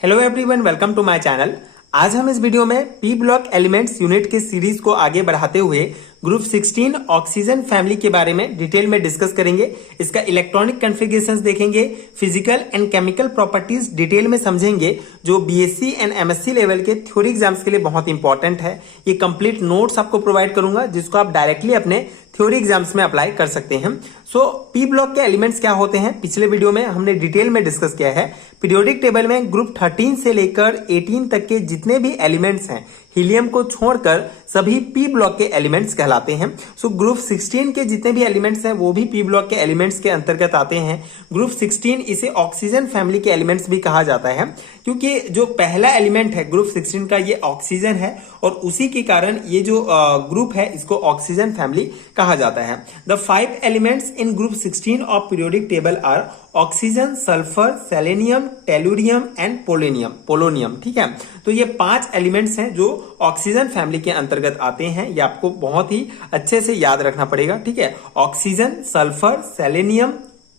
Hello everyone, welcome to my channel. आज हम इस वीडियो में पी ब्लॉक एलिमेंट्स यूनिट के सीरीज को आगे बढ़ाते हुए ग्रुप 16 ऑक्सीजन फैमिली के बारे में डिटेल में डिस्कस करेंगे। इसका इलेक्ट्रॉनिक कॉन्फ़िगरेशंस देखेंगे, physical and chemical properties detail में समझेंगे, जो बीएससी एंड एमएससी लेवल के थ्योरी एग्जाम्स के लिए बहुत इंपॉर्टेंट है। ये कंप्लीट नोट्स आपको प्रोवाइड करूंगा जिसको आप डायरेक्टली अपने थ्योरी एग्जाम्स में अप्लाई कर सकते हैं। सो पी ब्लॉक के एलिमेंट्स क्या होते हैं, पिछले वीडियो में हमने डिटेल में डिस्कस किया है। पीरियोडिक टेबल में ग्रुप 13 से लेकर 18 तक के जितने भी एलिमेंट्स हैं, हीलियम को छोड़कर सभी पी ब्लॉक के एलिमेंट्स कहलाते हैं। सो ग्रुप 16 के जितने भी एलिमेंट्स हैं वो भी पी ब्लॉक के एलिमेंट्स के अंतर्गत आते हैं। ग्रुप 16 इसे ऑक्सीजन फैमिली के एलिमेंट्स भी कहा जाता है, क्योंकि जो पहला एलिमेंट है ग्रुप 16 का ये ऑक्सीजन है और उसी के कारण ये जो ग्रुप है इसको ऑक्सीजन फैमिली कहा जाता है। The 5 elements in group 16 of periodic table are oxygen, sulphur, selenium, tellurium and polonium. ठीक है, तो ये 5 एलिमेंट्स हैं जो ऑक्सीजन फैमिली के अंतर्गत आते हैं। ये आपको बहुत ही अच्छे से याद रखना पड़ेगा। ठीक है, oxygen, sulphur, selenium,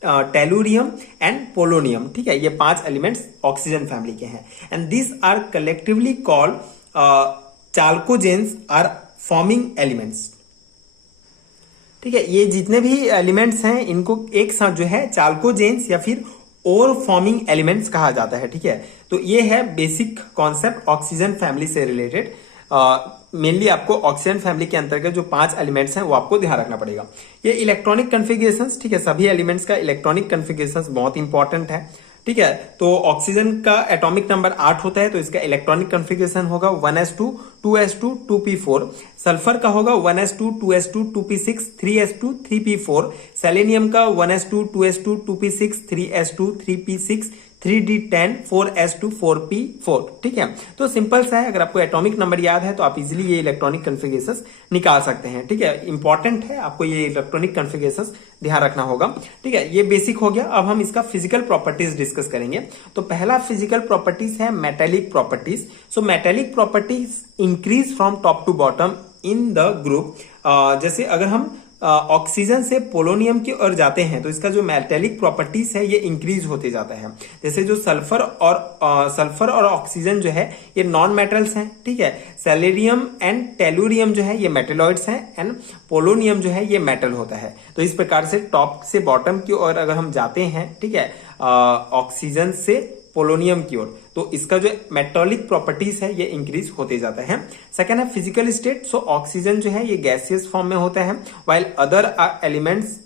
tellurium and polonium. ठीक है, ये 5 एलिमेंट्स ऑक्सीजन फैमिली के हैं and this are collectively called chalcogens ore forming elements. ठीक है, ये जितने भी एलिमेंट्स हैं इनको एक साथ जो है चाल्कोजेंस या फिर ओर फॉर्मिंग एलिमेंट्स कहा जाता है। ठीक है, तो ये है बेसिक कॉन्सेप्ट ऑक्सीजन फैमिली से रिलेटेड। मेनली आपको ऑक्सीजन फैमिली के अंतर्गत जो 5 एलिमेंट्स हैं वो आपको ध्यान रखना पड़ेगा। ये इलेक्ट्रॉनिक कॉन्फ़िगरेशंस, ठीक है, सभी एलिमेंट्स का इलेक्ट्रॉनिक कॉन्फ़िगरेशंस बहुत इंपॉर्टेंट है। ठीक है, तो ऑक्सीजन का एटॉमिक नंबर 8 होता है, तो इसका इलेक्ट्रॉनिक कॉन्फ़िगरेशन होगा 1s2 2s2 2p4। सल्फर का होगा 1s2 2s2 2p6 3s2 3p4। Selenium का 1s2 2s2 2p6 3s2 3p6 3d10 4s2 4p4। ठीक है, तो सिंपल सा है, अगर आपको एटॉमिक नंबर याद है तो आप इजीली ये इलेक्ट्रॉनिक कॉन्फ़िगरेशंस निकाल सकते हैं। ठीक है, इंपॉर्टेंट है, आपको ये इलेक्ट्रॉनिक कॉन्फ़िगरेशंस ध्यान रखना होगा। ठीक है, ये बेसिक हो गया। अब हम इसका फिजिकल प्रॉपर्टीज डिस्कस करेंगे। तो पहला फिजिकल प्रॉपर्टीज है metallic properties. So metallic properties increase from top to bottom in the group. जैसे अगर हम ऑक्सीजन से पोलोनियम की ओर जाते हैं तो इसका जो मेटेलिक प्रॉपर्टीज है ये इंक्रीज होते जाता है। जैसे जो सल्फर और ऑक्सीजन जो है ये नॉन मेटल्स हैं। ठीक है, सेलेनियम एंड टेलुरियम जो है ये मेटेलॉइड्स हैं एंड पोलोनियम जो है ये मेटल होता है। तो इस प्रकार से टॉप से बॉटम की ओर अगर हम जाते हैं, ठीक है, ऑक्सीजन से पोलोनियम की ओर, तो इसका जो मेटालिक प्रॉपर्टीज है ये इंक्रीज होते जाता है। सेकेंड है फिजिकल स्टेट। सो ऑक्सीजन जो है ये गैसियस फॉर्म में होता है, while other elements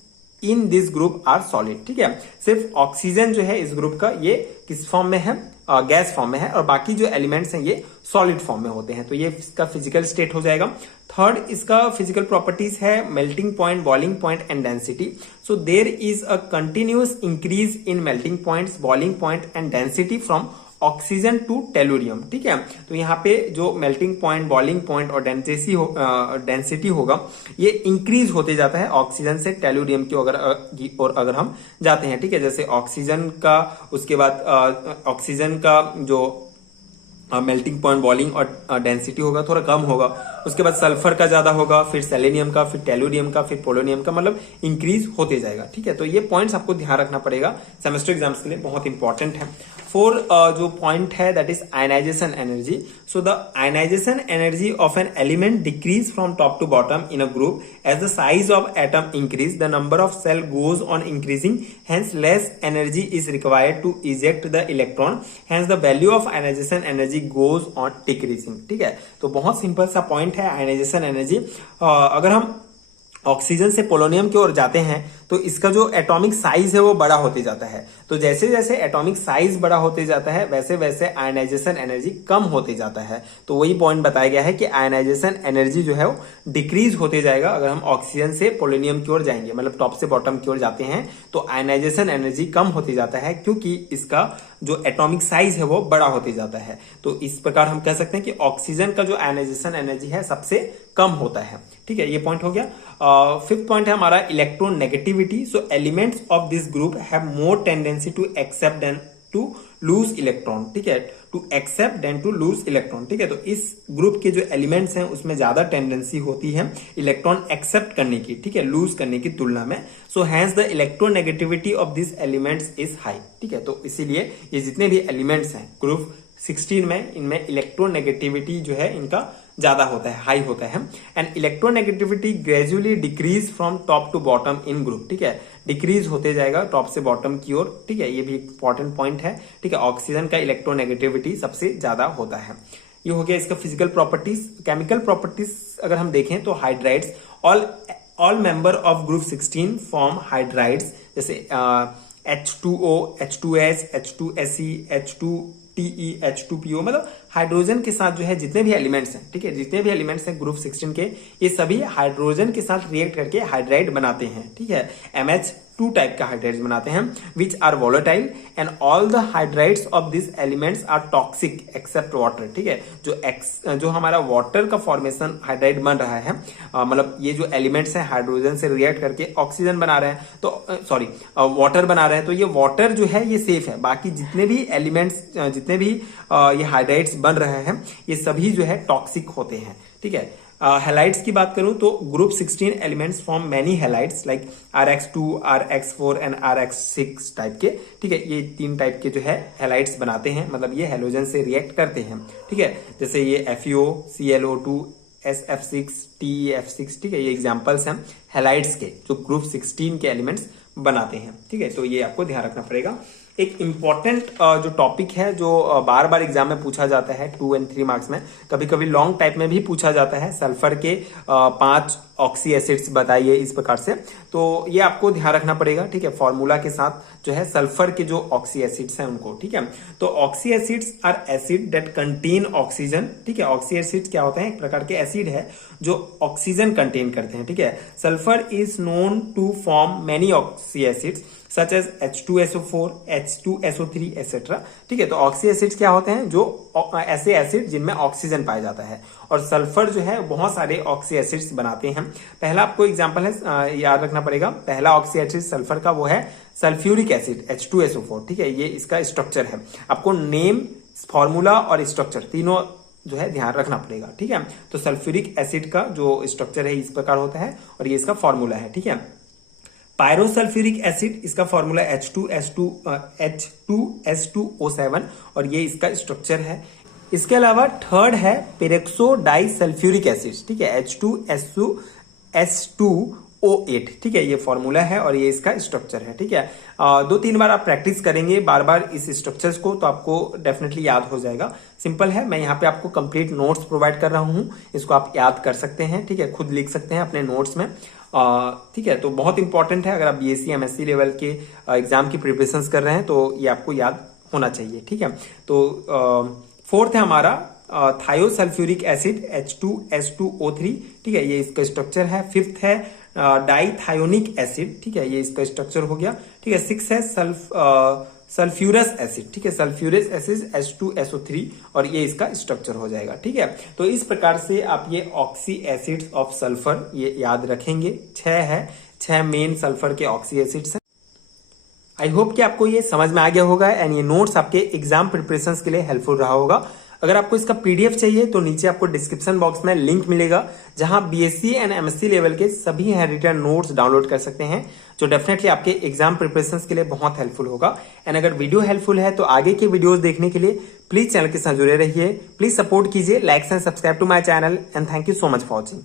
in this group are solid. ठीक है, सिर्फ ऑक्सीजन जो है इस ग्रुप का ये किस फॉर्म में है, गैस फॉर्म में है, और बाकी जो एलिमेंट्स हैं ये सॉलिड फॉर्म में होते हैं। तो ये इसका फिजिकल स्टेट हो जाएगा। थर्ड इसका फिजिकल प्रॉपर्टीज है melting point, boiling point and density. So there is a continuous increase in melting points, boiling point and density from oxygen to tellurium. ठीक है, तो यहाँ पे जो मेल्टिंग पॉइंट, बॉइलिंग पॉइंट और डेंसिटी होगा ये इंक्रीज होते जाता है ऑक्सीजन से टेलुरियम की और अगर हम जाते हैं। ठीक है, जैसे ऑक्सीजन का, उसके बाद ऑक्सीजन का जो मेल्टिंग पॉइंट, बॉइलिंग और डेंसिटी होगा थोड़ा कम होगा, उसके बाद सल्फर का ज्यादा होगा, फिर सेलेनियम का, फिर टेलुरियम का, फिर पोलोनियम का, मतलब इंक्रीज होते जाएगा। ठीक है, तो ये पॉइंट्स आपको ध्यान रखना पड़ेगा, सेमेस्टर एग्जाम्स के लिए बहुत इंपॉर्टेंट है। जो पॉइंट है that is ionisation energy. So the ionisation energy of an element decrease from top to bottom in a group as the size of atom increase, the number of shell goes on increasing, hence less energy is required to eject the electron, hence the value of ionisation energy goes on decreasing. ठीक है, तो बहुत simple सा point है ionization energy. अगर हम oxygen से polonium की ओर जाते हैं तो इसका जो एटॉमिक साइज है वो बड़ा होते जाता है। तो जैसे जैसे एटॉमिक साइज बड़ा होते जाता है वैसे वैसे आयनाइजेशन एनर्जी कम होते जाता है। तो वही पॉइंट बताया गया है कि आयनाइजेशन एनर्जी जो है वो डिक्रीज होते जाएगा अगर हम ऑक्सीजन से पोलोनियम की ओर जाएंगे, मतलब टॉप से बॉटम की ओर जाते हैं तो आयनाइजेशन एनर्जी कम होते जाता है, क्योंकि इसका जो एटॉमिक साइज है वो बड़ा होते जाता है। तो इस प्रकार हम कह सकते हैं कि ऑक्सीजन का जो आयनाइजेशन एनर्जी है सबसे कम होता है। ठीक है, ये पॉइंट हो गया। फिफ्थ पॉइंट है हमारा electron negativity. So elements of this group have more tendency to accept than to lose electron. ठीक है, to accept than to lose electron. ठीक है, तो इस ग्रुप के जो एलिमेंट्स हैं उसमें ज्यादा टेंडेंसी होती है इलेक्ट्रॉन एक्सेप्ट करने की, ठीक है, लूज करने की तुलना में। So hence the electronegativity of this elements is high. ठीक है, तो इसीलिए ये जितने भी एलिमेंट्स हैं ग्रुप 16 में इनमें इलेक्ट्रोनेगेटिविटी जो है इनका ज्यादा होता है, हाई होता है। And electronegativity gradually decrease from top to bottom in group, ठीक है, डिक्रीज होते जाएगा टॉप से बॉटम की ओर, ठीक है, ये भी एक इंपॉर्टेंट पॉइंट है, ठीक है। ऑक्सीजन का इलेक्ट्रोनेगेटिविटी सबसे ज्यादा होता है। ये हो गया इसका फिजिकल प्रॉपर्टीज। केमिकल प्रॉपर्टीज अगर हम देखें तो hydrides, all member of group 16 form hydrides, जैसे H2O, H2S, H2Se, H2Te, H2PO, मतलब हाइड्रोजन के साथ जो है जितने भी एलिमेंट्स हैं, ठीक है, जितने भी एलिमेंट्स हैं ग्रुप 16 के, ये सभी हाइड्रोजन के साथ रिएक्ट करके हाइड्राइड बनाते हैं, ठीक है। MH2 टाइप का हाइड्राइड्स बनाते हैं which are volatile and all the hydrides of this elements are toxic except water, ठीक है। जो हमारा वाटर का फॉर्मेशन हाइड्राइड बन रहा है, मतलब ये जो एलिमेंट्स हैं हाइड्रोजन से रिएक्ट करके ऑक्सीजन बना रहे हैं, तो सॉरी वाटर बना रहे हैं, तो ये वाटर जो है ये सेफ है। बाकी जितने भी एलिमेंट्स, जितने भी ये हाइड्राइड्स बन रहे हैं, ये सभी जो है टॉक्सिक होते हैं, ठीक है। हेलाइड्स की बात करूं तो group 16 elements form many halides like RX2, RX4 and RX6 type के, ठीक है। ये 3 टाइप के जो है हेलाइड्स बनाते हैं, मतलब ये हेलोजन से रिएक्ट करते हैं, ठीक है। जैसे ये FeO, ClO2, SF6, TeF6, ठीक है, ये एग्जांपल्स हैं हेलाइड्स के जो ग्रुप 16 के एलिमेंट्स बनाते हैं, ठीक है। तो ये आपको ध्यान रखना पड़ेगा। एक इंपॉर्टेंट जो टॉपिक है जो बार बार एग्जाम में पूछा जाता है 2 और 3 मार्क्स में, कभी कभी लॉन्ग टाइप में भी पूछा जाता है, सल्फर के 5 ऑक्सी एसिड्स बताइए, इस प्रकार से। तो ये आपको ध्यान रखना पड़ेगा, ठीक है, फॉर्मूला के साथ जो है सल्फर के जो ऑक्सी एसिड्स हैं उनको, ठीक है। तो oxy acids are acid that contain oxygen, ठीक है। ऑक्सी एसिड्स क्या होते हैं? एक प्रकार के एसिड है जो ऑक्सीजन कंटेन करते हैं, ठीक है। Sulphur is known to form many oxy acids such as H2SO4, H2SO3 etcetera, ठीक है। तो ऑक्सी एसिड्स क्या होते हैं? जो ऐसे एसिड जिनमें ऑक्सीजन पाया जाता है, और सल्फर जो है बहुत सारे ऑक्सी एसिड्स बनाते हैं। पहला आपको एग्जांपल है, याद रखना पड़ेगा, पहला ऑक्सी एसिड सल्फर का वो है सल्फ्यूरिक एसिड H2SO4, ठीक है। ये इसका स्ट्रक्चर है, आपको नेम, फॉर्मूला और स्ट्रक्चर तीनों जो है ध्यान रखना पड़ेगा, ठीक है। तो सल्फ्यूरिक एसिड का जो स्ट्रक्चर है इस प्रकार होता है, और ये इसका फॉर्मूला है, ठीक है। पायरोसल्फ्यूरिक एसिड, इसका फॉर्मूला H2S2O7, और ये इसका स्ट्रक्चर है। इसके अलावा थर्ड है पेरोक्सो डाइसल्फ्यूरिक एसिड, ठीक है, H2S2O8, ठीक है, ये फॉर्मूला है और ये इसका स्ट्रक्चर है, ठीक है। 2-3 बार आप प्रैक्टिस करेंगे बार बार इस स्ट्रक्चर्स को, तो आपको डेफिनेटली याद हो जाएगा। सिंपल है, मैं यहाँ पे आपको कंप्लीट नोट्स प्रोवाइड कर रहा हूँ, इसको आप याद कर सकते हैं, ठीक है, खुद लिख सकते हैं अपने नोट्स में, ठीक है। तो बहुत इंपॉर्टेंट है, अगर आप BSc MSc लेवल के एग्जाम की प्रिपरेशन कर रहे हैं तो ये आपको याद होना चाहिए, ठीक है। तो फोर्थ है हमारा थायोसल्फ्यूरिक एसिड H2S2O3, ठीक है, ये इसका स्ट्रक्चर है। फिफ्थ है डाइथायोनिक एसिड, ठीक है, ये इसका स्ट्रक्चर हो गया, ठीक है। 6 है सल्फ्यूरस एसिड, ठीक है, सल्फ्यूरस एसिड H2SO3, और ये इसका स्ट्रक्चर हो जाएगा, ठीक है। तो इस प्रकार से आप ये ऑक्सी एसिड्स ऑफ सल्फर ये याद रखेंगे। 6 मेन सल्फर के ऑक्सी एसिड्स हैं। आई होप कि आपको ये समझ में आ गया होगा एंड ये नोट्स आपके एग्जाम प्रिपरेशन के लिए हेल्पफुल रहा होगा। अगर आपको इसका PDF चाहिए तो नीचे आपको डिस्क्रिप्शन बॉक्स में लिंक मिलेगा, जहां BSc एंड MSc लेवल के सभी हैंडरिटन नोट्स डाउनलोड कर सकते हैं, जो डेफिनेटली आपके एग्जाम प्रिपरेशन के लिए बहुत हेल्पफुल होगा। एंड अगर वीडियो हेल्पफुल है तो आगे के वीडियोस देखने के लिए प्लीज चैनल के साथ जुड़े रहिए, प्लीज सपोर्ट कीजिए, like and subscribe to my channel, and thank you so much for watching.